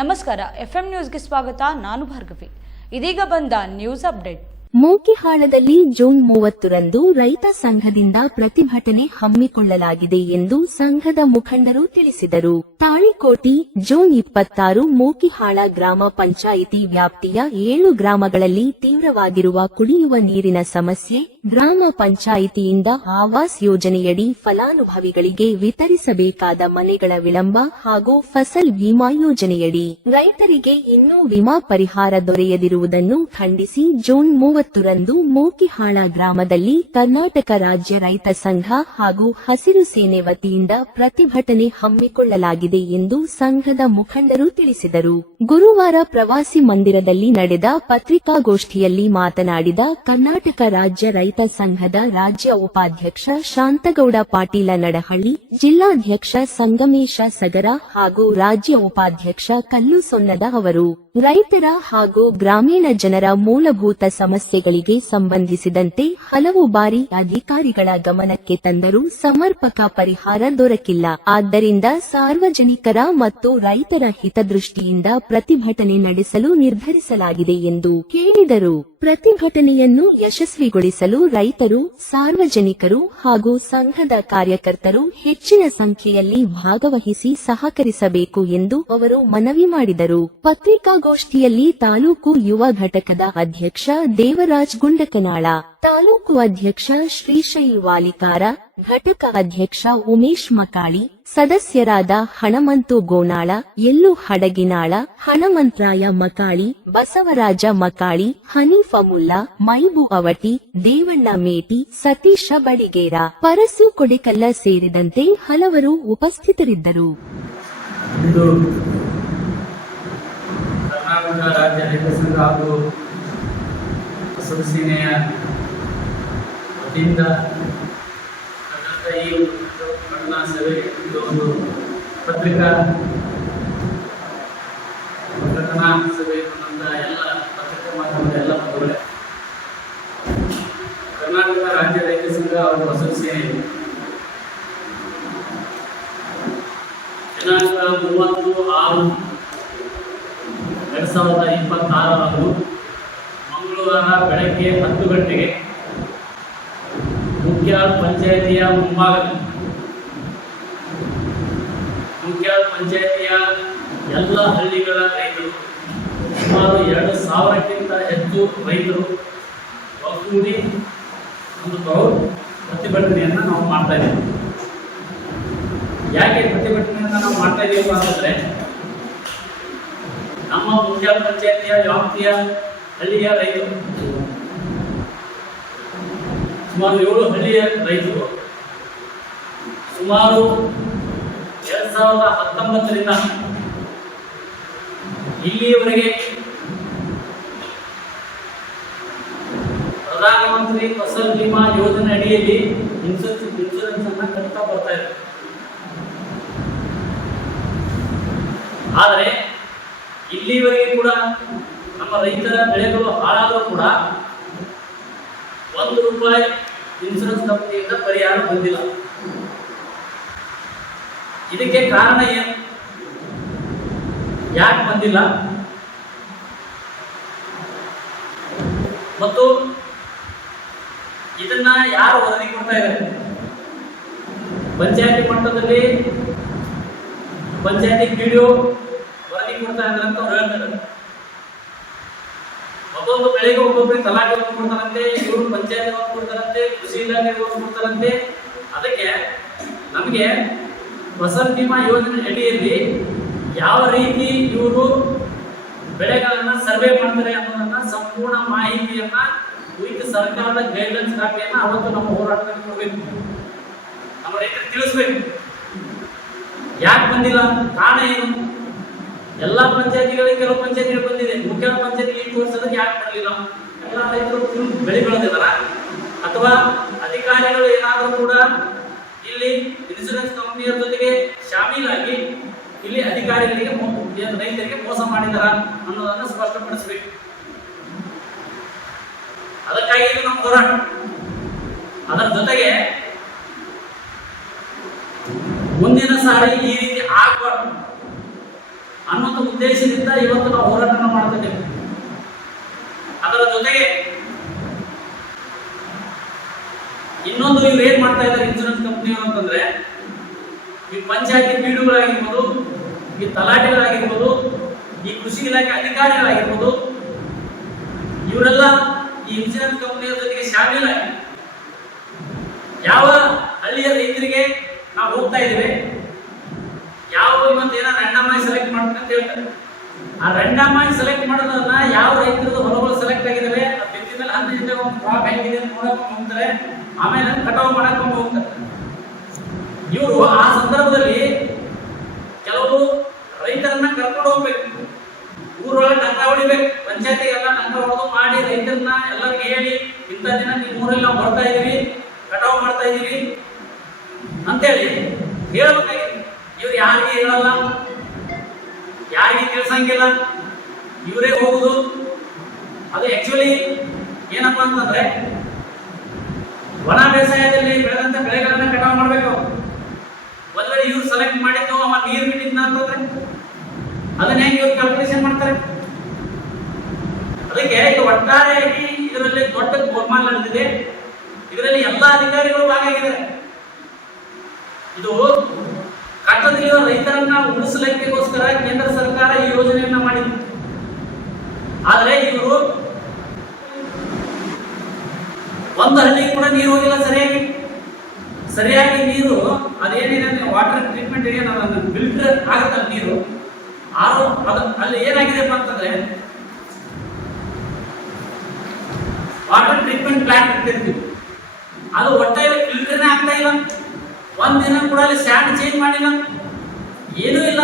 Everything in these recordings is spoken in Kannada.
ನಮಸ್ಕಾರ, ಎಫ್ಎಂ ನ್ಯೂಸ್ಗೆ ಸ್ವಾಗತ. ನಾನು ಭಾರ್ಗವಿ. ಇದೀಗ ಬಂದ ನ್ಯೂಸ್ ಅಪ್ಡೇಟ್. ಮೂಕಿಹಾಳದಲ್ಲಿ ಜೂನ್ 30ರಂದು ರೈತ ಸಂಘದಿಂದ ಪ್ರತಿಭಟನೆ ಹಮ್ಮಿಕೊಳ್ಳಲಾಗಿದೆ ಎಂದು ಸಂಘದ ಮುಖಂಡರು ತಿಳಿಸಿದರು. ತಾಳಿಕೋಟಿ ಜೂನ್ 26 ಮೂಕಿಹಾಳ ಗ್ರಾಮ ಪಂಚಾಯಿತಿ ವ್ಯಾಪ್ತಿಯ 7 ಗ್ರಾಮಗಳಲ್ಲಿ ತೀವ್ರವಾಗಿರುವ ಕುಡಿಯುವ ನೀರಿನ ಸಮಸ್ಯೆ, ಗ್ರಾಮ ಪಂಚಾಯಿತಿಯಿಂದ ಆವಾಸ್ ಯೋಜನೆಯಡಿ ಫಲಾನುಭವಿಗಳಿಗೆ ವಿತರಿಸಬೇಕಾದ ಮನೆಗಳ ವಿಳಂಬ ಹಾಗೂ ಫಸಲ್ ವಿಮಾ ಯೋಜನೆಯಡಿ ರೈತರಿಗೆ ಇನ್ನೂ ವಿಮಾ ಪರಿಹಾರ ದೊರೆಯದಿರುವುದನ್ನು ಖಂಡಿಸಿ ಜೂನ್ 30ರಂದು ಮೂಕಿಹಾಳ ಗ್ರಾಮದಲ್ಲಿ ಕರ್ನಾಟಕ ರಾಜ್ಯ ರೈತ ಸಂಘ ಹಾಗೂ ಹಸಿರು ಸೇನೆ ವತಿಯಿಂದ ಪ್ರತಿಭಟನೆ ಹಮ್ಮಿಕೊಳ್ಳಲಾಗಿದೆ ಎಂದು ಸಂಘದ ಮುಖಂಡರು ತಿಳಿಸಿದರು. ಗುರುವಾರ ಪ್ರವಾಸಿ ಮಂದಿರದಲ್ಲಿ ನಡೆದ ಪತ್ರಿಕಾಗೋಷ್ಠಿಯಲ್ಲಿ ಮಾತನಾಡಿದ ಕರ್ನಾಟಕ ರಾಜ್ಯ ರೈತ ಸಂಘದ ರಾಜ್ಯ ಉಪಾಧ್ಯಕ್ಷ ಶಾಂತಗೌಡ ಪಾಟೀಲ ನಡಹಳ್ಳಿ, ಜಿಲ್ಲಾಧ್ಯಕ್ಷ ಸಂಗಮೇಶ ಸಗರ ಹಾಗೂ ರಾಜ್ಯ ಉಪಾಧ್ಯಕ್ಷ ಕಲ್ಲು ಸೊನ್ನದ ಅವರು ರೈತರ ಹಾಗೂ ಗ್ರಾಮೀಣ ಜನರ ಮೂಲಭೂತ ಸಮಸ್ಯೆಗಳಿಗೆ ಸಂಬಂಧಿಸಿದಂತೆ ಹಲವು ಬಾರಿ ಅಧಿಕಾರಿಗಳ ಗಮನಕ್ಕೆ ತಂದರೂ ಸಮರ್ಪಕ ಪರಿಹಾರ ದೊರಕಿಲ್ಲ. ಆದ್ದರಿಂದ ಸಾರ್ವಜನಿಕರ ಮತ್ತು ರೈತರ ಹಿತದೃಷ್ಟಿಯಿಂದ ಪ್ರತಿಭಟನೆ ನಡೆಸಲು ನಿರ್ಧರಿಸಲಾಗಿದೆ ಎಂದು ಹೇಳಿದರು. ಪ್ರತಿಭಟನೆಯನ್ನು ಯಶಸ್ವಿಗೊಳಿಸಲು ರೈತರು, ಸಾರ್ವಜನಿಕರು ಹಾಗೂ ಸಂಘದ ಕಾರ್ಯಕರ್ತರು ಹೆಚ್ಚಿನ ಸಂಖ್ಯೆಯಲ್ಲಿ ಭಾಗವಹಿಸಿ ಸಹಕರಿಸಬೇಕು ಎಂದು ಅವರು ಮನವಿ ಮಾಡಿದರು. ಪತ್ರಿಕಾಗೋಷ್ಠಿಯಲ್ಲಿ ತಾಲೂಕು ಯುವ ಘಟಕದ ಅಧ್ಯಕ್ಷ ದೇವರಾಜ್ ಗುಂಡಕನಾಳ, ತಾಲೂಕು ಅಧ್ಯಕ್ಷ ಶ್ರೀಶೈಲ್ ವಾಲಿಕಾರ, ಘಟಕ ಅಧ್ಯಕ್ಷ ಉಮೇಶ್ ಮಕಾಳಿ, ಸದಸ್ಯರಾದ ಹಣಮಂತು ಗೋನಾಳ, ಎಲ್ಲು ಹಡಗಿನಾಳ, ಹಣಮಂತ್ರಾಯ ಮಕಾಳಿ, ಬಸವರಾಜ ಮಕಾಳಿ, ಹನೀಫ ಮುಲ್ಲಾ, ಮೈಬು ಅವಟಿ, ದೇವಣ್ಣ ಮೇಟಿ, ಸತೀಶ ಬಡಿಗೇರ, ಪರಸು ಕೊಡೆಕಲ್ಲ ಸೇರಿದಂತೆ ಹಲವರು ಉಪಸ್ಥಿತರಿದ್ದರು. ಕರ್ನಾಟಕ ರಾಜ್ಯ ರೈತ ಸಂಘ ಹಾಗೂ ಹಸಿರು ಸೇನೆಯ ವತಿಯಿಂದ ಈ ಪ್ರಕಟಣಾ ಸಭೆ ಒಂದು ಪ್ರಕಟಣಾ ಸಭೆ ಎಲ್ಲ ಪತ್ರಿಕಾ ಮಾಧ್ಯಮದ ಎಲ್ಲ ಬಂಧುಗಳೇ, ಕರ್ನಾಟಕ ರಾಜ್ಯ ರೈತ ಸಂಘ ಹಾಗೂ ಹಸಿರು ಸೇನೆ ದಿನಾಂಕ 30/6/2026 ಮಂಗಳವಾರ ಬೆಳಗ್ಗೆ 10 ಗಂಟೆಗೆ ಮುಖ್ಯಾಳ ಪಂಚಾಯಿತಿಯ ಮುಂಭಾಗದಲ್ಲಿ ಮುಖ್ಯಾಳ ಪಂಚಾಯಿತಿಯ ಎಲ್ಲ ಹಳ್ಳಿಗಳ ರೈತರು ಸುಮಾರು 2,000ಕ್ಕಿಂತ ಹೆಚ್ಚು ರೈತರು ಒಗ್ಗೂಡಿ ಒಂದು ಪ್ರತಿಭಟನೆಯನ್ನು ನಾವು ಮಾಡ್ತಾ ಇದ್ದೀವಿ. ಯಾಕೆ ಪ್ರತಿಭಟನೆಯನ್ನು ನಾವು ಮಾಡ್ತಾ ಇದ್ದೀವಿ ಅಂತಂದ್ರೆ, ನಮ್ಮ ಮುಖ್ಯಾಳ ಪಂಚಾಯಿತಿಯ ವ್ಯಾಪ್ತಿಯ ಹಳ್ಳಿಯ ರೈತರು ಸುಮಾರು 7 ಹಳ್ಳಿಯ ರೈತರು ಸುಮಾರು 2019ರಿಂದ ಇಲ್ಲಿಯವರೆಗೆ ಪ್ರಧಾನಮಂತ್ರಿ ಫಸಲ್ ಬಿಮಾ ಯೋಜನೆ ಅಡಿಯಲ್ಲಿ ಇನ್ಶೂರೆನ್ಸ್ ಅನ್ನ ಕಟ್ತಾ ಬರ್ತಾ ಇದ್ದಾರೆ. ಆದರೆ ಇಲ್ಲಿವರೆಗೆ ಕೂಡ ನಮ್ಮ ರೈತರ ಬೆಳೆಗಳು ಹಾಳಾದರೂ ಕೂಡ 1 ರೂಪಾಯಿ ಇನ್ಶೂರೆನ್ಸ್ ಕಂಪನಿಯಿಂದ ಪರಿಹಾರ ಬಂದಿಲ್ಲ. ಇದಕ್ಕೆ ಕಾರಣ ಏನು? ಯಾಕೆ ಬಂದಿಲ್ಲ ಮತ್ತು ಇದನ್ನ ಯಾರು ವರದಿ ಕೊಡ್ತಾ ಇದ್ದಾರೆ? ಪಂಚಾಯತಿ ಮಟ್ಟದಲ್ಲಿ ಪಂಚಾಯತಿ ಪಿಡಿಒ ವರದಿ ಕೊಡ್ತಾ ಇದ್ದಾರೆ ಅಂತ ಅವ್ರು ಹೇಳ್ತಾರೆ. ಒಬ್ಬೊಬ್ಬ ಬೆಳೆಗೆ ಒಬ್ಬೊಬ್ಬರಿಗೆ ತಲಾಟೆ ಕೊಡ್ತಾರಂತೆ, ಇವರು ಪಂಚಾಯತ್ ಕೊಡ್ತಾರಂತೆ, ಕೃಷಿ ಇಲಾಖೆ ಕೊಡ್ತಾರಂತೆ. ಅದಕ್ಕೆ ನಮಗೆ ಫಸಲ್ ಬಿಮಾ ಯೋಜನೆ ಅಡಿಯಲ್ಲಿ ಯಾವ ರೀತಿ ಇವರು ಬೆಳೆಗಳನ್ನ ಸರ್ವೆ ಮಾಡ್ತಾರೆ ಅನ್ನೋದನ್ನ ಸಂಪೂರ್ಣ ಮಾಹಿತಿಯನ್ನ ಕುರಿತು ಸರ್ಕಾರದ ಗೈಡ್ಲೈನ್ಸ್ ಕಾಪಿಯನ್ನ ಅವತ್ತು ನಮ್ಮ ಹೋರಾಟದಲ್ಲಿ ಕೊಡಬೇಕು, ನಮ್ಮ ರೈತರಿಗೆ ತಿಳಿಸ್ಬೇಕು. ಯಾಕೆ ಬಂದಿಲ್ಲ, ಕಾರಣ ಏನು? ಎಲ್ಲ ಪಂಚಾಯತಿಗಳಿಗೆ ಕೆಲವು ಪಂಚಾಯತಿಗಳು ಬಂದಿದೆ, ಮುಖ್ಯ ಪಂಚಾಯತಿ ಈ ತೋರಿಸೋದಕ್ಕೆ ಯಾಕೆ ಮಾಡಲಿಲ್ಲ? ಎಲ್ಲ ರೈತರು ಬೆಳೆ ಬೆಳೆದಿದ್ದಾರ ಅಥವಾ ಅಧಿಕಾರಿಗಳು ಏನಾದರೂ ಕೂಡ ಇಲ್ಲಿ ಇನ್ಶೂರೆನ್ಸ್ ಕಂಪನಿಯ ಜೊತೆಗೆ ಶಾಮೀಲಾಗಿ ಇಲ್ಲಿ ಅಧಿಕಾರಿಗಳಿಗೆ ರೈತರಿಗೆ ಮೋಸ ಮಾಡಿದಾರ ಅನ್ನೋದನ್ನು ಸ್ಪಷ್ಟಪಡಿಸಬೇಕು. ಅದಕ್ಕಾಗಿ ಇದು ನಮ್ಮ ಹೋರಾಟ. ಅದರ ಜೊತೆಗೆ ಮುಂದಿನ ಸಾರಿ ಈ ರೀತಿ ಆಗಬಾರ್ದು. ಅನ್ನುವಂಥ ಉದ್ದೇಶದಿಂದ ಇವತ್ತು ನಾವು ಹೋರಾಟ ಮಾಡ್ತಾ ಇದ್ದೇವೆ. ಅದರ ಜೊತೆಗೆ ಇನ್ನೊಂದು ಇವ್ರು ಏನ್ ಮಾಡ್ತಾ ಇದ್ದಾರೆ ಇನ್ಶೂರೆನ್ಸ್ ಕಂಪ್ನಿಯವರು ಅಂತಂದ್ರೆ, ಈ ಪಂಚಾಯತಿ ಪಿಡಿಒಗಳಾಗಿರ್ಬೋದು, ಈ ತಲಾಟೆಗಳಾಗಿರ್ಬೋದು, ಈ ಕೃಷಿ ಇಲಾಖೆ ಅಧಿಕಾರಿಗಳಾಗಿರ್ಬೋದು, ಇವರೆಲ್ಲ ಈ ಇನ್ಶೂರೆನ್ಸ್ ಕಂಪ್ನಿಯ ಜೊತೆಗೆ ಶಾಮೀಲಾಗಿ ಯಾವ ಹಳ್ಳಿಯ ರೈತರಿಗೆ ನಾವು ಹೋಗ್ತಾ ಇದ್ದೇವೆ, ಯಾವ ಇವತ್ತು ಏನೋ ರ್ಯಾಂಡಮ್ ಆಗಿ ಸೆಲೆಕ್ಟ್ ಮಾಡ್ಬೇಕು ಅಂತ ಹೇಳ್ತಾರೆ. ಆ ರ್ಯಾಂಡಮ್ ಆಗಿ ಸೆಲೆಕ್ಟ್ ಮಾಡೋದನ್ನ ಯಾವ ರೈತರದ್ದು ಹೊಲಗಳು ಸೆಲೆಕ್ಟ್ ಆಗಿದ್ದಾವೆ, ಆ ಬೆಂಚಿ ಮೇಲೆ ಹಂತ ಒಂದು ಕ್ರಾಪ್ ಹೇಗಿದೆ ಅಂತ ನೋಡಕೊಂಡು ಹೋಗ್ತಾರೆ, ಆಮೇಲೆ ಕಟಾವು ಮಾಡಕೊಂಡು ಹೋಗ್ತಾರೆ. ಇವರು ಆ ಸಂದರ್ಭದಲ್ಲಿ ಕೆಲವು ರೈತರನ್ನ ಕರ್ಕೊಂಡು ಹೋಗ್ಬೇಕು, ಊರೊಳಗೆ ಡಂಗ ಹೊಡಿಬೇಕು, ಪಂಚಾಯತಿಗೆಲ್ಲ ಡಂಗ ಹೊಡೆದು ಮಾಡಿ ರೈತರನ್ನ ಎಲ್ಲರಿಗೆ ಹೇಳಿ ಇಂಥ ದಿನ ನಿಮ್ಮ ಊರಲ್ಲಿ ನಾವು ಬರ್ತಾ ಇದೀವಿ, ಕಟಾವು ಮಾಡ್ತಾ ಇದೀವಿ ಅಂತೇಳಿ ಹೇಳ್ಬೇಕಾಗಿದೆ. ಇವ್ರು ಯಾರಿಗೆ ಹೇಳಲ್ಲ, ಯಾರಿಗೆ ತಿಳಿಸಂಗಿಲ್ಲ, ಇವರೇ ಹೋಗುದು. ಅದು ಆಕ್ಚುಲಿ ಏನಪ್ಪಾ ಅಂತಂದ್ರೆ, ಒಣ ಬೇಸಾಯದಲ್ಲಿ ಬೆಳೆದಂತ ಬೆಳೆಗಳನ್ನ ಕಟಾವು ಮಾಡ್ಬೇಕು. ಒಂದ್ ವೇಳೆ ಇವ್ರು ಸೆಲೆಕ್ಟ್ ಮಾಡಿದ್ದು ಅವ ನೀರು ಬಿಟ್ಟಿದ್ನ ಅಂತಂದ್ರೆ ಅದನ್ನ ಹೆಂಗೆ ಇವ್ರು ಕ್ಯಾಲ್ಕುಲೇಷನ್ ಮಾಡ್ತಾರೆ? ಅದಕ್ಕೆ ಇದು ಒಟ್ಟಾರೆಯಾಗಿ ಇದರಲ್ಲಿ ದೊಡ್ಡ ಗೋಲ್ಮಾಲ್ ನಡೆದಿದೆ. ಇದರಲ್ಲಿ ಎಲ್ಲಾ ಅಧಿಕಾರಿಗಳು ಭಾಗಿಯಾಗಿದ್ದಾರೆ. ಇದು ಕಟ್ಟದಲ್ಲಿರುವ ರೈತರನ್ನ ಉಳಿಸಲಿಕ್ಕೋಸ್ಕರ ಕೇಂದ್ರ ಸರ್ಕಾರ ಈ ಯೋಜನೆಯನ್ನ ಮಾಡಿದೆ. ಆದ್ರೆ ಇವರು ಒಂದು ಹಳ್ಳಿಗೆ ಕೂಡ ನೀರು ಹೋಗಿಲ್ಲ ಸರಿಯಾಗಿ ನೀರು ಅದೇನಿದೆ ವಾಟರ್ ಟ್ರೀಟ್ಮೆಂಟ್ ಫಿಲ್ಟರ್ ಆಗುತ್ತಲ್ಲ ನೀರು ಅಲ್ಲಿ ಏನಾಗಿದೆಪ್ಪ ಅಂತಂದ್ರೆ, ವಾಟರ್ ಟ್ರೀಟ್ಮೆಂಟ್ ಪ್ಲಾಂಟ್ ಇಟ್ಟಿರ್ತೀವಿ, ಅದು ಒಟ್ಟಾಗಿ ಫಿಲ್ಟರ್ನೇ ಆಗ್ತಾ ಇಲ್ಲ. ಒಂದಿನ ಕೂಡ ಅಲ್ಲಿ ಸ್ಯಾಂಡ್ ಚೇಂಜ್ ಮಾಡಿಲ್ಲ, ಏನೂ ಇಲ್ಲ.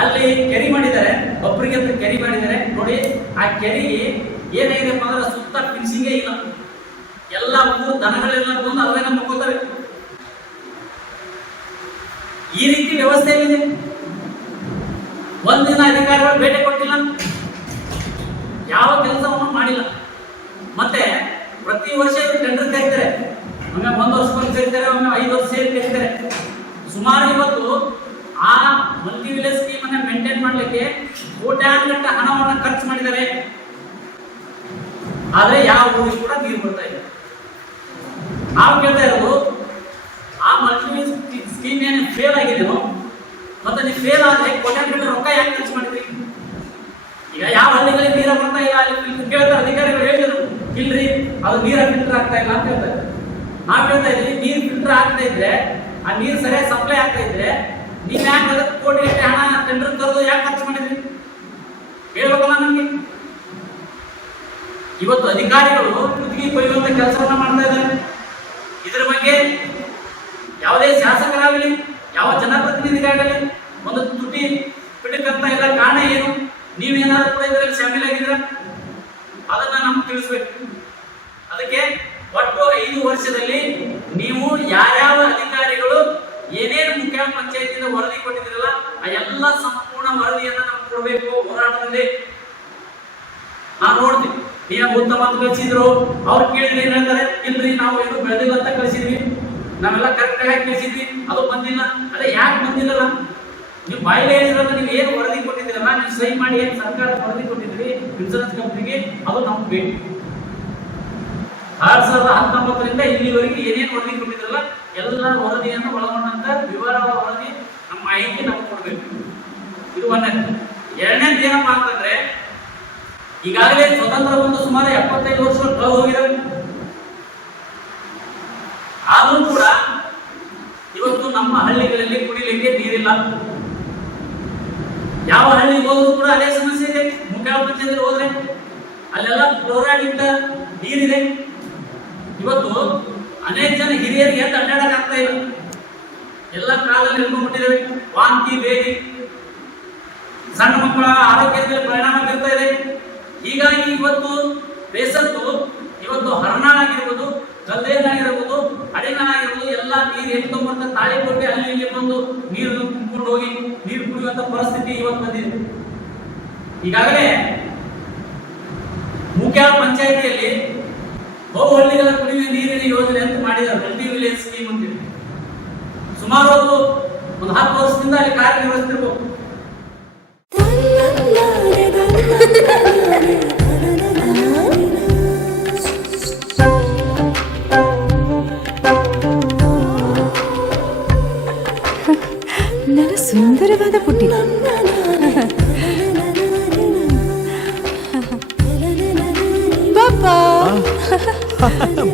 ಅಲ್ಲಿ ಕೆರಿ ಮಾಡಿದ್ದಾರೆ, ಒಬ್ಬರಿಗೆ ಅಂತ ಕೆರಿ ಮಾಡಿದ್ದಾರೆ ನೋಡಿ. ಆ ಕೆರಿಗೆ ಏನಾಗಿದೆಪ್ಪ ಅಂದ್ರೆ ಸುತ್ತ ಫಿನಿಶಿಂಗೇ ಇಲ್ಲ. ಎಲ್ಲ ಊರು ದನಗಳೆಲ್ಲ ಬಂದು ಅದನ್ನ ಮುಕ್ಕೋತಾರೆ. ಈ ರೀತಿ ವ್ಯವಸ್ಥೆ ಇದೆ. ಒಂದಿನ ಅಧಿಕಾರಿಗಳು ಭೇಟಿ ಕೊಟ್ಟಿಲ್ಲ, ಯಾವ ಕೆಲಸವನ್ನು ಮಾಡಿಲ್ಲ. ಮತ್ತೆ ಪ್ರತಿ ವರ್ಷ ಇವರು ಟೆಂಡರ್ ಕರೀತಾರೆ, ಒಮ್ಮೆ 1 ವರ್ಷಕ್ಕೆ ಕರೀತಾರೆ, ಒಮ್ಮೆ 5 ವರ್ಷ ಸೇರಿ ಕರೀತಾರೆ. ಸುಮಾರು ಇವತ್ತು ಆ ಮಲ್ಟಿ ವಿಲೇಜ್ ಸ್ಕೀಮ್ ಅನ್ನ ಮೇಂಟೈನ್ ಮಾಡಲಿಕ್ಕೆ ಕೋಟ್ಯಾಂತರ ಹಣವನ್ನು ಖರ್ಚು ಮಾಡಿದ್ದಾರೆ. ಆದ್ರೆ ಯಾವ ಊರಿಗೆ ಕೂಡ ನೀರು ಬರ್ತಾ ಇದೆ. ನಾವು ಕೇಳ್ತಾ ಇರೋದು, ಆ ಮಲ್ಟಿ ವಿಲೇಜ್ ಸ್ಕೀಮ್ ಏನು ಫೇಲ್ ಆಗಿದೆಯೋ, ಮತ್ತೆ ನೀವು ಫೇಲ್ ಆದ್ರೆ ಕೋಟ್ಯಾಂತರ ರೊಕ್ಕ ಯಾಕೆ ಖರ್ಚು ಮಾಡಿದ್ರಿ? ಈಗ ಯಾವ ಹಳ್ಳಿಗಳಿಗೆ ನೀರ ಬರ್ತಾ ಇಲ್ಲ ಅಲ್ಲಿ ಕೇಳ್ತಾರೆ ಅಧಿಕಾರಿಗಳು, ಹೇಳಿದ್ರು ಇಲ್ರಿ ಅದು ನೀರ ಫಿಲ್ಟರ್ ಆಗ್ತಾ ಇಲ್ಲ ಅಂತ ಹೇಳ್ತಾರೆ. ನಾವು ಕೇಳ್ತಾ ಇದ್ವಿ, ನೀರು ಫಿಲ್ಟರ್ ಆಗ್ತಾ ಇದ್ರೆ, ಆ ನೀರು ಸರಿಯಾಗಿ ಸಪ್ಲೈ ಆಗ್ತಾ ಇದ್ರೆ ನೀವು ಯಾಕೆ ಅದಕ್ಕೆ ಕೋಟಿ ಹಣ ಟೆಂಡರ್ ತರೋದು ಯಾಕೆ ಖರ್ಚು ಮಾಡಿದ್ರಿ? ಹೇಳ್ಬೇಕಲ್ಲ ನಮ್ಗೆ. ಇವತ್ತು ಅಧಿಕಾರಿಗಳು ಕುತ್ತಿಗೆ ಕೊಯ್ಯುವಂತ ಕೆಲಸವನ್ನ ಮಾಡ್ತಾ ಇದ್ದಾರೆ. ಇದರ ಬಗ್ಗೆ ಯಾವುದೇ ಶಾಸಕರಾಗಲಿ, ಯಾವ ಜನಪ್ರತಿನಿಧಿಗಾಗಲಿ ಒಂದು ತುಟಿ ಬಿಟ್ಟಕ್ಕಂತ ಇಲ್ಲ. ಕಾರಣ ಏನು? ನೀವೇನಾದ್ರೂ ಕೂಡ ಇದರಲ್ಲಿ ಶಾಮೀಲಾಗಿದ್ದೀರಾ? ಅದನ್ನ ನಮ್ಗೆ ತಿಳಿಸ್ಬೇಕು. ಅದಕ್ಕೆ ಒಟ್ಟು 5 ವರ್ಷದಲ್ಲಿ ನೀವು ಯಾವ್ಯಾವ ಅಧಿಕಾರಿಗಳು ಏನೇನು ಮುಖ್ಯ ಪಂಚಾಯತಿಯಿಂದ ವರದಿ ಕೊಟ್ಟಿದ್ರಲ್ಲ, ಆ ಎಲ್ಲ ಸಂಪೂರ್ಣ ವರದಿಯನ್ನ ನಮ್ಗೆ ಕೊಡಬೇಕು. ಹೋರಾಟದಲ್ಲಿ ನಾವು ನೋಡ್ತೀವಿ, ನೀವು ಉತ್ತಮ ಅಂತ ಕಳಿಸಿದ್ರು, ಅವ್ರು ಕೇಳಿದ್ರೆ ಏನ್ ಹೇಳ್ತಾರೆ, ಇಲ್ರಿ ನಾವು ಏನು ಬೆಳೆದಿಲ್ಲ ಅಂತ ಕಳಿಸಿದ್ವಿ, ನಾವೆಲ್ಲ ಕರೆಕ್ಟ್ ಆಗಿ ಕಳಿಸಿದ್ವಿ, ಅದು ಬಂದಿಲ್ಲ. ಅದೇ ಯಾಕೆ ಬಂದಿಲ್ಲಲ್ಲ? ನೀವು ಬಾಯಿಲೆ ಹೇಳಿದ್ರಲ್ಲ, ನೀವು ಏನು ವರದಿ ಕೊಟ್ಟಿದ್ದೀರಲ್ಲ, ನೀವು ಸಹಿ ಮಾಡಿ ಏನು ಸರ್ಕಾರ ವರದಿ ಕೊಟ್ಟಿದ್ರಿ ಇನ್ಶೂರೆನ್ಸ್ ಕಂಪ್ನಿಗೆ, ಅದು ನಮ್ಗೆ ಬೇಕು. 2019ರಿಂದ ಇಲ್ಲಿವರೆಗೆ ಏನೇನು ವರದಿ ಕೊಟ್ಟಿದ್ರಲ್ಲ ಎಲ್ಲ ವರದಿಯನ್ನು ಒಳಗೊಂಡಂತ ವಿವರವಾದ ವರದಿ ನಮ್ಮ ಮಾಹಿತಿ ನಮ್ಗೆ ಕೊಡ್ಬೇಕು. ಇದು ಒಂದನೇದು. ಎರಡನೇದು ಏನಪ್ಪಾ ಅಂತಂದ್ರೆ, ಈಗಾಗಲೇ ಸ್ವತಂತ್ರ ಬಂದು ಸುಮಾರು 75 ವರ್ಷಗಳು ಕಳೆದು ಹೋಗಿವೆ. ಆದರೂ ಕೂಡ ಇವತ್ತು ನಮ್ಮ ಹಳ್ಳಿಗಳಲ್ಲಿ ಕುಡಿಲಿಕ್ಕೆ ನೀರಿಲ್ಲ. ಯಾವ ಹಳ್ಳಿಗೆ ಹೋದ್ರು ಕೂಡ ಅದೇ ಸಮಸ್ಯೆ ಇದೆ. ಮುಖ್ಯ ಪಂಚಾಯತ್ ಹೋದ್ರೆ ಅಲ್ಲೆಲ್ಲ ಫ್ಲೋರೈಡ್ ಇಟ್ಟ ನೀರಿದೆ. ಇವತ್ತು ಅನೇಕ ಜನ ಹಿರಿಯರಿಗೆ ಅಂತ ಅಡ್ಡಾಡಕ್ ಆಗ್ತಾ ಇಲ್ಲ, ಎಲ್ಲ ಕಾಲಲ್ಲಿ ನಿಲ್ಕೊಂಡ್ಬಿಟ್ಟಿದ್ದೇವೆ. ವಾಂತಿ, ಬೇದಿ, ಸಣ್ಣ ಮಕ್ಕಳ ಆರೋಗ್ಯದ ಮೇಲೆ ಪರಿಣಾಮ ಬೀರ್ತಾ ಇದೆ. ಹೀಗಾಗಿ ಇವತ್ತು ಬೇಸತ್ತು ಇವತ್ತು ಹರನಾಗಿರ್ಬೋದು, ಗಲ್ಲೇನಾಗಿರ್ಬೋದು, ಅಡಿನಾಗಿರ್ಬೋದು, ಎಲ್ಲ ನೀರು ಎತ್ಕೊಂಡ್ಬರ್ತ ತಾಳಿ ಕೊಟ್ಟು ಅಲ್ಲಿ ಇಲ್ಲಿ ಬಂದು ನೀರು ತುಂಬಿಕೊಂಡು ಹೋಗಿ ನೀರು ಕುಡಿಯುವಂತ ಪರಿಸ್ಥಿತಿ ಇವತ್ತು ಬಂದಿದೆ. ಈಗಾಗಲೇ ಮುಖ್ಯ ಪಂಚಾಯಿತಿಯಲ್ಲಿ ಬಹುಹಳ್ಳಿಗಳ ಕುಡಿಯುವ ನೀರಿನ ಯೋಜನೆ ಅಂತ ಮಾಡಿದ್ದಾರೆ, ಮಲ್ಟಿ ವಿಲೇಜ್ ಸ್ಕೀಮ್ ಅಂತ. ಸುಮಾರು ಒಂದು 10 ವರ್ಷದಿಂದ ಅಲ್ಲಿ ಕಾರ್ಯನಿರ್ವಹಿಸ್ತಿರ್ಬೋದು.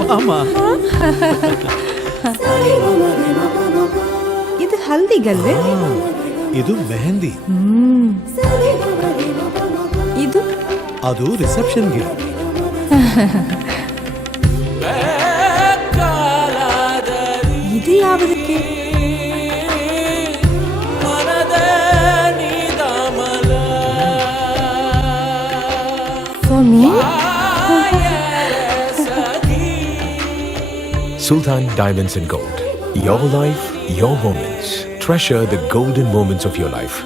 ಬಾಮ. ಇದು ಹಲ್ದಿಗಲ್ವೇ? ಇದು ಮೆಹಂದಿ. ಇದು ಅದು ರಿಸೆಪ್ಷನ್ಗೆ. ಇದು ಯಾವುದಕ್ಕೆ? For me? Sultan Diamonds and Gold. Your life, your moments. Treasure the golden moments of your life.